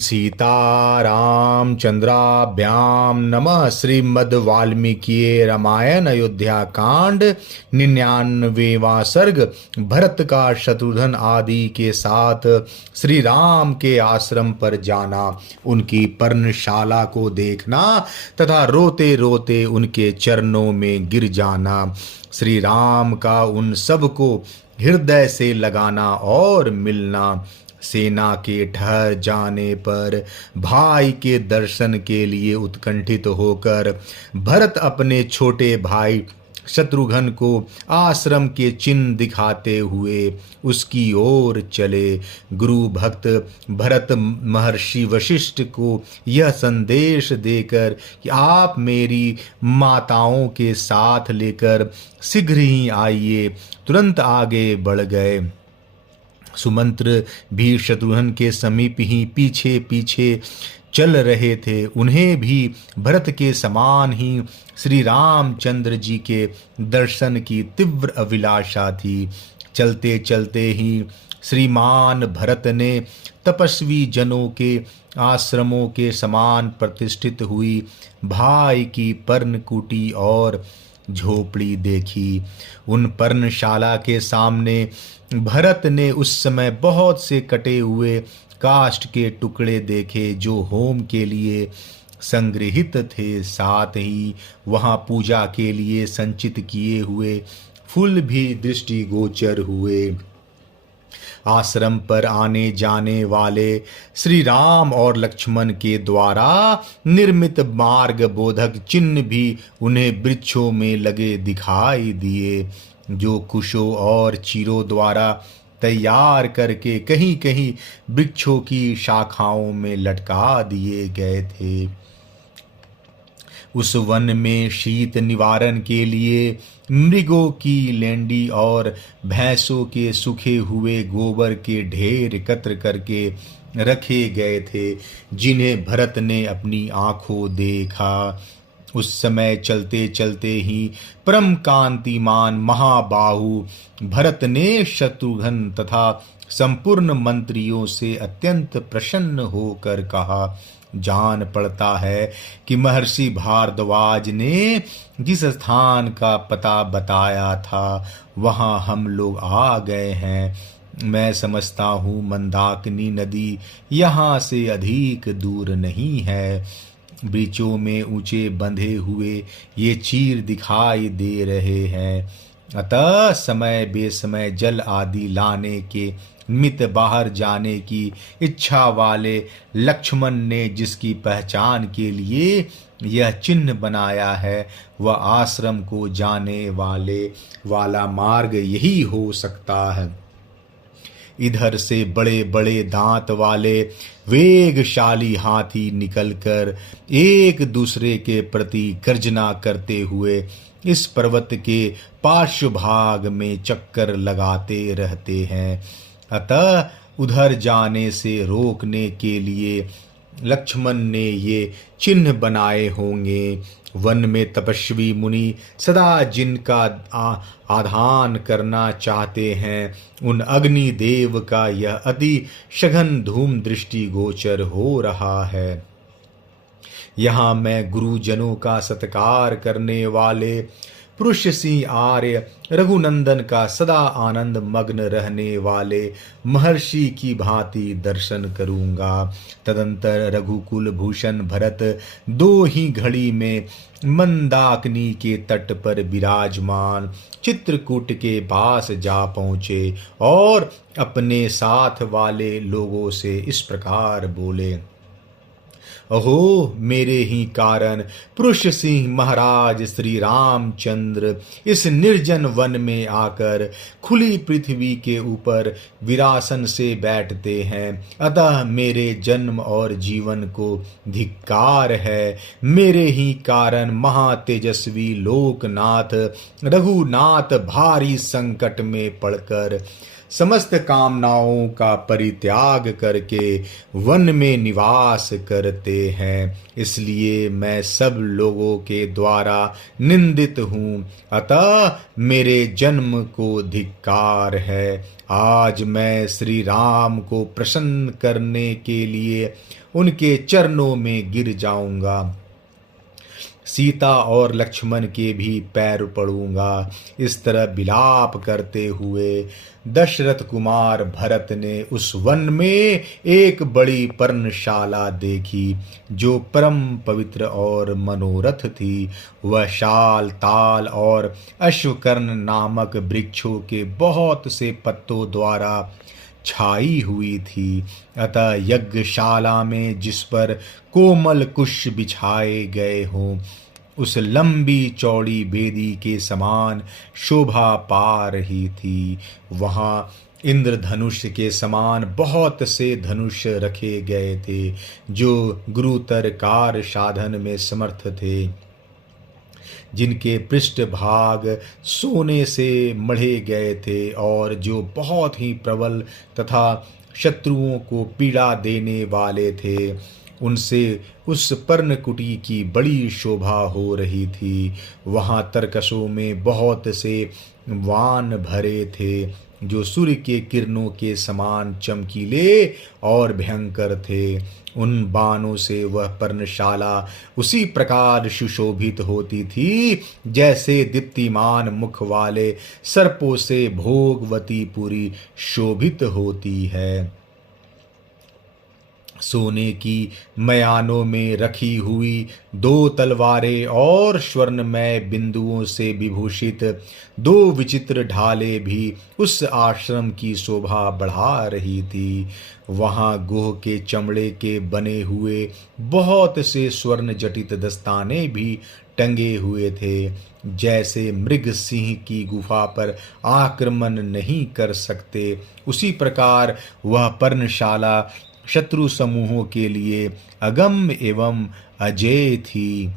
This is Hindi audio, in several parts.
सीतारामचंद्राभ्याम नमः। श्रीमद् वाल्मीकि रामायण अयोध्या कांड 99वां सर्ग। भरत का शत्रुघ्न आदि के साथ श्री राम के आश्रम पर जाना, उनकी पर्णशाला को देखना तथा रोते रोते उनके चरणों में गिर जाना, श्री राम का उन सब को हृदय से लगाना और मिलना, सेना के ठहर जाने पर भाई के दर्शन के लिए उत्कंठित होकर भरत अपने छोटे भाई शत्रुघ्न को आश्रम के चिन्ह दिखाते हुए उसकी ओर चले। गुरु भक्त भरत महर्षि वशिष्ठ को यह संदेश देकर कि आप मेरी माताओं के साथ लेकर शीघ्र ही आइए, तुरंत आगे बढ़ गए। सुमंत्र भी शत्रुघ्न के समीप ही पीछे पीछे चल रहे थे। उन्हें भी भरत के समान ही श्री रामचंद्र जी के दर्शन की तीव्र अभिलाषा थी। चलते चलते ही श्रीमान भरत ने तपस्वी जनों के आश्रमों के समान प्रतिष्ठित हुई भाई की पर्णकुटी और झोपड़ी देखी। उन पर्णशाला के सामने भरत ने उस समय बहुत से कटे हुए काष्ठ के टुकड़े देखे जो होम के लिए संग्रहित थे। साथ ही वहां पूजा के लिए संचित किए हुए फूल भी दृष्टिगोचर हुए। आश्रम पर आने जाने वाले श्री राम और लक्ष्मण के द्वारा निर्मित मार्ग बोधक चिन्ह भी उन्हें वृक्षों में लगे दिखाई दिए, जो कुशों और चीरों द्वारा तैयार करके कहीं कहीं वृक्षों की शाखाओं में लटका दिए गए थे। उस वन में शीत निवारण के लिए मृगों की लेंडी और भैंसों के सूखे हुए गोबर के ढेर एकत्र करके रखे गए थे, जिन्हें भरत ने अपनी आंखों देखा। उस समय चलते चलते ही परम कांतिमान महाबाहु भरत ने शत्रुघ्न तथा संपूर्ण मंत्रियों से अत्यंत प्रसन्न होकर कहा, जान पड़ता है कि महर्षि भारद्वाज ने जिस स्थान का पता बताया था वहां हम लोग आ गए हैं। मैं समझता हूँ मंदाकिनी नदी यहाँ से अधिक दूर नहीं है। वृक्षों में ऊंचे बंधे हुए ये चीर दिखाई दे रहे हैं, अतः समय बेसमय जल आदि लाने के निमित्त बाहर जाने की इच्छा वाले लक्ष्मण ने जिसकी पहचान के लिए यह चिन्ह बनाया है, वह आश्रम को जाने वाला मार्ग यही हो सकता है। इधर से बड़े बड़े दांत वाले वेगशाली हाथी निकलकर एक दूसरे के प्रति गर्जना करते हुए इस पर्वत के पार्श्वभाग में चक्कर लगाते रहते हैं, अतः उधर जाने से रोकने के लिए लक्ष्मण ने ये चिन्ह बनाए होंगे। वन में तपस्वी मुनि सदा जिनका आधान करना चाहते हैं, उन अग्नि देव का यह अति सघन धूम दृष्टि गोचर हो रहा है। यहाँ मैं गुरुजनों का सत्कार करने वाले पुरुष सिंह आर्य रघुनंदन का सदा आनंद मग्न रहने वाले महर्षि की भांति दर्शन करूंगा। तदंतर रघुकुल भूषण भरत दो ही घड़ी में मंदाकिनी के तट पर विराजमान चित्रकूट के पास जा पहुँचे और अपने साथ वाले लोगों से इस प्रकार बोले, अहो मेरे ही कारण पुरुष सिंह महाराज श्री रामचंद्र इस निर्जन वन में आकर खुली पृथ्वी के ऊपर विरासन से बैठते हैं, अतः मेरे जन्म और जीवन को धिक्कार है। मेरे ही कारण महातेजस्वी लोकनाथ रघुनाथ भारी संकट में पड़कर समस्त कामनाओं का परित्याग करके वन में निवास करते हैं। इसलिए मैं सब लोगों के द्वारा निंदित हूँ, अतः मेरे जन्म को धिक्कार है। आज मैं श्री राम को प्रसन्न करने के लिए उनके चरणों में गिर जाऊंगा, सीता और लक्ष्मण के भी पैर पड़ूंगा। इस तरह विलाप करते हुए दशरथ कुमार भरत ने उस वन में एक बड़ी पर्णशाला देखी, जो परम पवित्र और मनोरथ थी। वह शाल, ताल और अश्वकर्ण नामक वृक्षों के बहुत से पत्तों द्वारा छाई हुई थी। अतः यज्ञशाला में जिस पर कोमल कुश बिछाए गए हों, उस लंबी चौड़ी बेदी के समान शोभा पा रही थी। वहां इंद्रधनुष के समान बहुत से धनुष रखे गए थे, जो गुरुतर कार्य साधन में समर्थ थे, जिनके पृष्ठ भाग सोने से मढ़े गए थे और जो बहुत ही प्रबल तथा शत्रुओं को पीड़ा देने वाले थे। उनसे उस पर्णकुटी की बड़ी शोभा हो रही थी। वहाँ तरकसों में बहुत से वान भरे थे, जो सूर्य के किरणों के समान चमकीले और भयंकर थे। उन बाणों से वह पर्णशाला उसी प्रकार सुशोभित होती थी, जैसे दीप्तिमान मुख वाले सर्पों से भोगवतीपुरी शोभित होती है। सोने की मयानों में रखी हुई 2 तलवारें और स्वर्णमय बिंदुओं से विभूषित 2 विचित्र ढाले भी उस आश्रम की शोभा बढ़ा रही थी। वहाँ गोह के चमड़े के बने हुए बहुत से स्वर्ण जटित दस्ताने भी टंगे हुए थे। जैसे मृग सिंह की गुफा पर आक्रमण नहीं कर सकते, उसी प्रकार वह पर्णशाला शत्रु समूहों के लिए अगम्य एवं अजेय थी।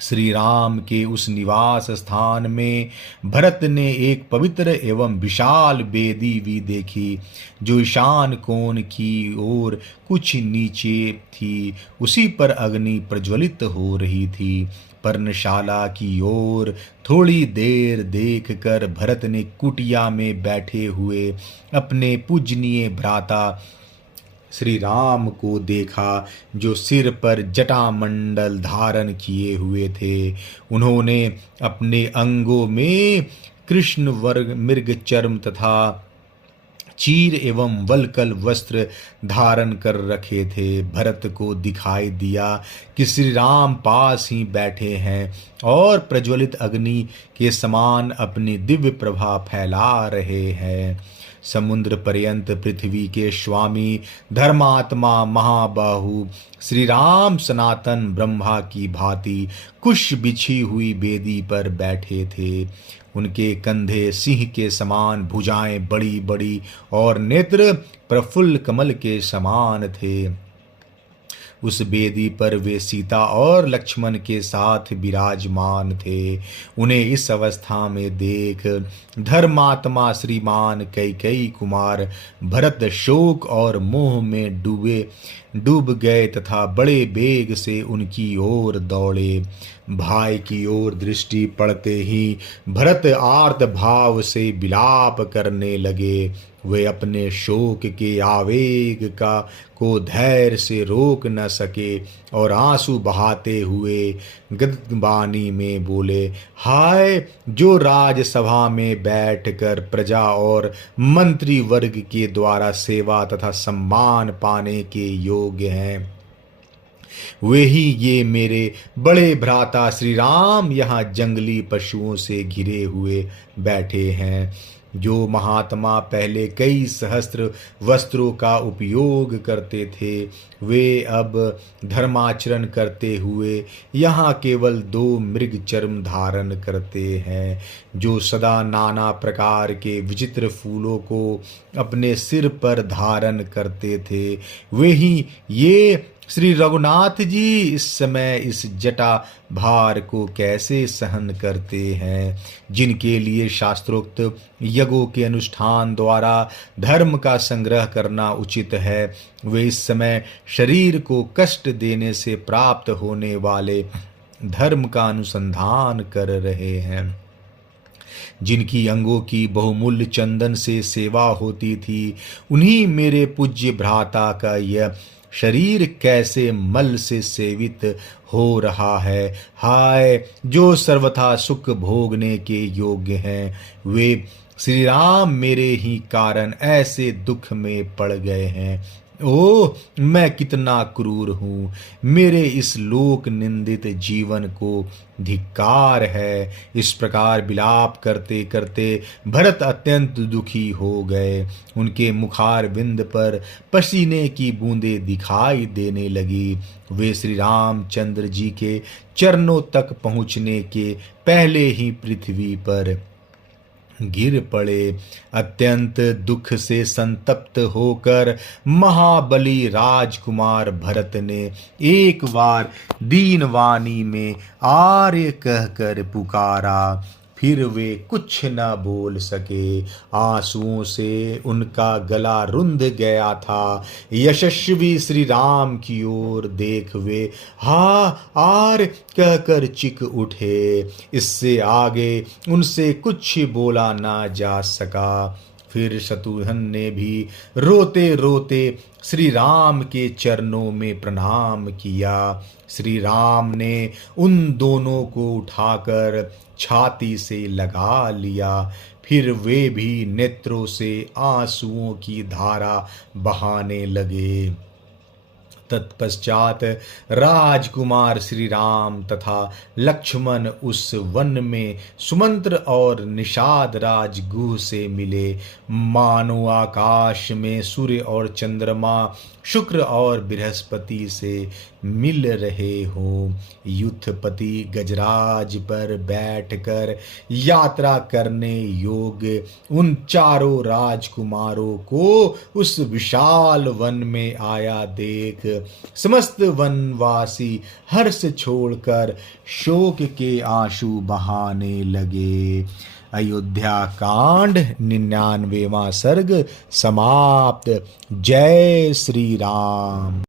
श्री राम के उस निवास स्थान में भरत ने एक पवित्र एवं विशाल बेदी भी देखी, जो ईशान कोण की ओर कुछ नीचे थी। उसी पर अग्नि प्रज्वलित हो रही थी। पर्णशाला की ओर थोड़ी देर देखकर भरत ने कुटिया में बैठे हुए अपने पूजनीय भ्राता श्री राम को देखा, जो सिर पर जटामंडल धारण किए हुए थे। उन्होंने अपने अंगों में कृष्ण वर्ग मृग चर्म तथा चीर एवं वल्कल वस्त्र धारण कर रखे थे। भरत को दिखाई दिया कि श्री राम पास ही बैठे हैं और प्रज्वलित अग्नि के समान अपनी दिव्य प्रभा फैला रहे हैं। समुद्र पर्यंत पृथ्वी के स्वामी धर्मात्मा महाबाहु श्री राम सनातन ब्रह्मा की भांति कुश बिछी हुई बेदी पर बैठे थे। उनके कंधे सिंह के समान, भुजाएं बड़ी बड़ी और नेत्र प्रफुल्ल कमल के समान थे। उस बेदी पर वे सीता और लक्ष्मण के साथ विराजमान थे। उन्हें इस अवस्था में देख धर्मात्मा श्रीमान कैकेयी कुमार भरत शोक और मोह में डूब गए तथा बड़े वेग से उनकी ओर दौड़े। भाई की ओर दृष्टि पड़ते ही भरत आर्त भाव से विलाप करने लगे। वे अपने शोक के आवेग को धैर्य से रोक न सके और आंसू बहाते हुए गद्गदवाणी में बोले, हाय जो राजसभा में बैठकर प्रजा और मंत्री वर्ग के द्वारा सेवा तथा सम्मान पाने के योग्य हैं, वे ही ये मेरे बड़े भ्राता श्री राम यहाँ जंगली पशुओं से घिरे हुए बैठे हैं। जो महात्मा पहले कई सहस्त्र वस्त्रों का उपयोग करते थे, वे अब धर्माचरण करते हुए यहाँ केवल 2 मृग चर्म धारण करते हैं। जो सदा नाना प्रकार के विचित्र फूलों को अपने सिर पर धारण करते थे, वे ही ये श्री रघुनाथ जी इस समय इस जटा भार को कैसे सहन करते हैं, जिनके लिए शास्त्रोक्त यज्ञों के अनुष्ठान द्वारा धर्म का संग्रह करना उचित है, वे इस समय शरीर को कष्ट देने से प्राप्त होने वाले धर्म का अनुसंधान कर रहे हैं। जिनकी अंगों की बहुमूल्य चंदन से सेवा होती थी, उन्हीं मेरे पूज्य भ्राता का यह शरीर कैसे मल से सेवित हो रहा है। हाय, जो सर्वथा सुख भोगने के योग्य हैं, वे श्री राम मेरे ही कारण ऐसे दुख में पड़ गए हैं। ओह, मैं कितना क्रूर हूँ, मेरे इस लोक निंदित जीवन को धिक्कार है। इस प्रकार विलाप करते करते भरत अत्यंत दुखी हो गए। उनके मुखार बिंद पर पसीने की बूंदें दिखाई देने लगी। वे श्री रामचंद्र जी के चरणों तक पहुँचने के पहले ही पृथ्वी पर गिर पड़े। अत्यंत दुख से संतप्त होकर महाबली राजकुमार भरत ने एक बार दीन वाणी में आर्य कहकर पुकारा, फिर वे कुछ न बोल सके। आंसुओं से उनका गला रुंध गया था। यशस्वी श्री राम की ओर देख वे हा आर कहकर चिक उठे। इससे आगे उनसे कुछ बोला ना जा सका। फिर शत्रुघ्न ने भी रोते रोते श्री राम के चरणों में प्रणाम किया। श्री राम ने उन दोनों को उठाकर छाती से लगा लिया। फिर वे भी नेत्रों से आंसुओं की धारा बहाने लगे। तत्पश्चात राजकुमार श्री राम तथा लक्ष्मण उस वन में सुमंत्र और निषाद राज गुह से मिले। मानो आकाश में सूर्य और चंद्रमा शुक्र और बृहस्पति से मिल रहे हों। युद्धपति गजराज पर बैठकर यात्रा करने योग्य उन चारों राजकुमारों को उस विशाल वन में आया देख समस्त वनवासी हर्ष छोड़कर शोक के आंसू बहाने लगे। अयोध्या कांड 99वां सर्ग समाप्त। जय श्री राम।